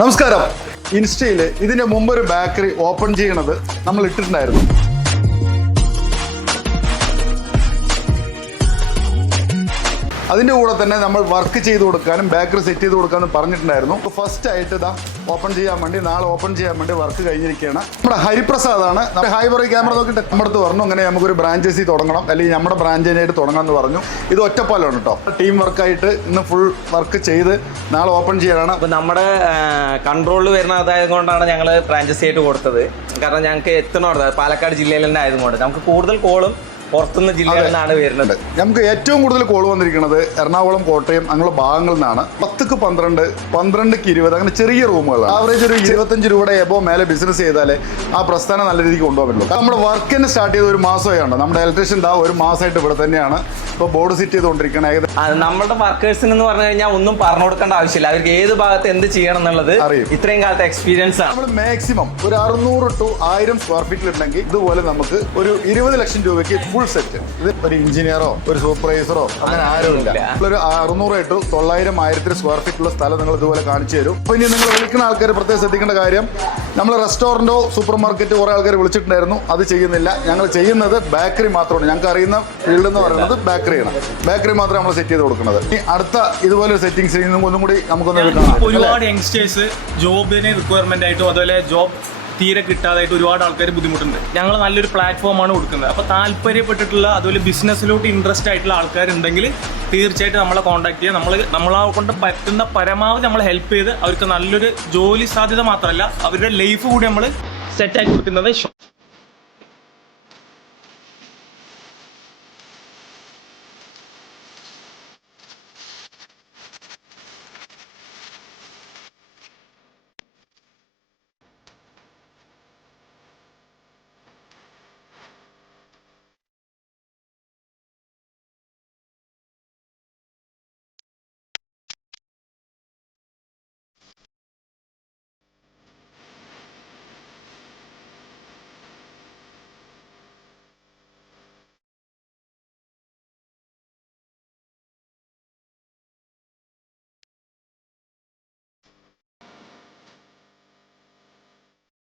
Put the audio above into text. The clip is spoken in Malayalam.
നമസ്കാരം. ഇൻസ്റ്റയിൽ ഇതിന് മുമ്പ് ഒരു ബേക്കറി ഓപ്പൺ ചെയ്യണത് നമ്മൾ ഇട്ടിട്ടുണ്ടായിരുന്നു. അതിൻ്റെ കൂടെ തന്നെ നമ്മൾ വർക്ക് ചെയ്ത് കൊടുക്കാനും ബേക്കറി സെറ്റ് ചെയ്ത് കൊടുക്കാനും പറഞ്ഞിട്ടുണ്ടായിരുന്നു. ഫസ്റ്റ് ആയിട്ട് ഇതാ ഓപ്പൺ ചെയ്യാൻ വേണ്ടി നാളെ ഓപ്പൺ ചെയ്യാൻ വേണ്ടി വർക്ക് കഴിഞ്ഞിരിക്കുകയാണ്. നമ്മുടെ ഹരിപ്രസാദാണ്. ഹൈ പറയും ക്യാമറ നോക്കിയിട്ട് നമ്മുടെ അടുത്ത് പറഞ്ഞു അങ്ങനെ നമുക്കൊരു ഫ്രാഞ്ചൈസി തുടങ്ങണം, അല്ലെങ്കിൽ നമ്മുടെ ബ്രാഞ്ചിനായിട്ട് തുടങ്ങാമെന്ന് പറഞ്ഞു. ഇത് ഒറ്റപ്പാലാണ് കേട്ടോ. ടീം വർക്കായിട്ട് ഇന്ന് ഫുൾ വർക്ക് ചെയ്ത് നാളെ ഓപ്പൺ ചെയ്യാനാണ്. അപ്പോൾ നമ്മുടെ കൺട്രോളിൽ വരുന്ന അതായത് കൊണ്ടാണ് ഞങ്ങൾ ഫ്രാഞ്ചൈസി ആയിട്ട് കൊടുത്തത്. കാരണം ഞങ്ങൾക്ക് എത്തണോട് പാലക്കാട് ജില്ലയിൽ തന്നെ ആയതുകൊണ്ട് നമുക്ക് കൂടുതൽ കോളും പുറത്തുനിന്ന് ജില്ലയിൽ നിന്നാണ് വരുന്നത്. നമുക്ക് ഏറ്റവും കൂടുതൽ കോൾ വന്നിരിക്കുന്നത് എറണാകുളം, കോട്ടയം അങ്ങനെയുള്ള ഭാഗങ്ങളിൽ നിന്നാണ്. 10ക്ക് 12, 12ക്ക് 20 അങ്ങനെ ചെറിയ റൂമുകളാണ്. ആവറേജ് ഒരു 25 രൂപയുടെ എബോ മേലെ ബിസിനസ് ചെയ്താലേ ആ പ്രസ്ഥാനം നല്ല രീതിക്ക് കൊണ്ടുപോകാൻ പറ്റുള്ളൂ. നമ്മുടെ വർക്ക് തന്നെ സ്റ്റാർട്ട് ചെയ്ത് ഒരു മാസമായുണ്ട്. നമ്മുടെ ഇലക്ട്രീഷ്യൻ ഒരു മാസമായിട്ട് ഇവിടെ തന്നെയാണ് ഇപ്പോൾ ബോർഡ് സെറ്റ് ചെയ്തുകൊണ്ടിരിക്കുന്നത്. നമ്മുടെ വർക്കേഴ്സിന് എന്ന് പറഞ്ഞു കഴിഞ്ഞാൽ ഒന്നും പറഞ്ഞു കൊടുക്കേണ്ട ആവശ്യമില്ല. അവർക്ക് ഏത് ഭാഗത്ത് എന്ത് ചെയ്യണം എന്നുള്ളത് അറിയും. ഇത്രയും കാലത്തെ എക്സ്പീരിയൻസ് ആണ്. നമ്മൾ മാക്സിമം ഒരു 600 to 1000 സ്ക്വയർ ഫീറ്റിൽ ഉണ്ടെങ്കിൽ ഇതുപോലെ നമുക്ക് ഒരു 20 ലക്ഷം രൂപയ്ക്ക് ഫുൾ സെറ്റ്. ഇത് ഒരു എഞ്ചിനീയറോ ഒരു സൂപ്പർവൈസറോ അങ്ങനെ ആരുമില്ല. ഒരു 600 to 900, 1000 സ്ക്വയർ ഫീറ്റുള്ള സ്ഥലം നിങ്ങൾ ഇതുപോലെ കാണിച്ചു തരും. അപ്പോൾ ഇനി നിങ്ങൾ വിളിക്കുന്ന ആൾക്കാർ പ്രത്യേകം ശ്രദ്ധിക്കേണ്ട കാര്യം, നമ്മൾ റെസ്റ്റോറൻറ്റോ സൂപ്പർ മാർക്കറ്റ് കുറേ ആൾക്കാർ വിളിച്ചിട്ടുണ്ടായിരുന്നു. അത് ചെയ്യുന്നില്ല. ഞങ്ങൾ ചെയ്യുന്നത് ബേക്കറി മാത്രമാണ്. ഞങ്ങൾക്ക് അറിയുന്ന ഫീൽഡ് എന്ന് പറയുന്നത് ബേക്കറിയാണ്. ബേക്കറി മാത്രമേ നമ്മൾ സെറ്റ് ചെയ്ത് കൊടുക്കുന്നത്. ഈ അടുത്ത ഇതുപോലെ സെറ്റിംഗ്സ് ഒന്നും കൂടി നമുക്കൊന്ന് കാണാം. ഒരുപാട് യങ്സ്റ്റേഴ്സ് ജോബിന് റിക്വയർമെന്റ് ആയിട്ടും അതുപോലെ ജോബ് തീരെ കിട്ടാതായിട്ട് ഒരുപാട് ആൾക്കാർ ബുദ്ധിമുട്ടുണ്ട്. ഞങ്ങൾ നല്ലൊരു പ്ലാറ്റ്ഫോമാണ് കൊടുക്കുന്നത്. അപ്പോൾ താല്പര്യപ്പെട്ടിട്ടുള്ള അതുപോലെ ബിസിനസ്സിലോട്ട് ഇൻട്രസ്റ്റ് ആയിട്ടുള്ള ആൾക്കാരുണ്ടെങ്കിൽ തീർച്ചയായിട്ടും നമ്മളെ കോൺടാക്ട് ചെയ്യുക. നമ്മളെ കൊണ്ട് പറ്റുന്ന പരമാവധി നമ്മൾ ഹെൽപ്പ് ചെയ്ത് അവർക്ക് നല്ലൊരു ജോലി സാധ്യത മാത്രമല്ല അവരുടെ ലൈഫ് കൂടി നമ്മൾ സെറ്റാക്കി കൊടുക്കുന്നത്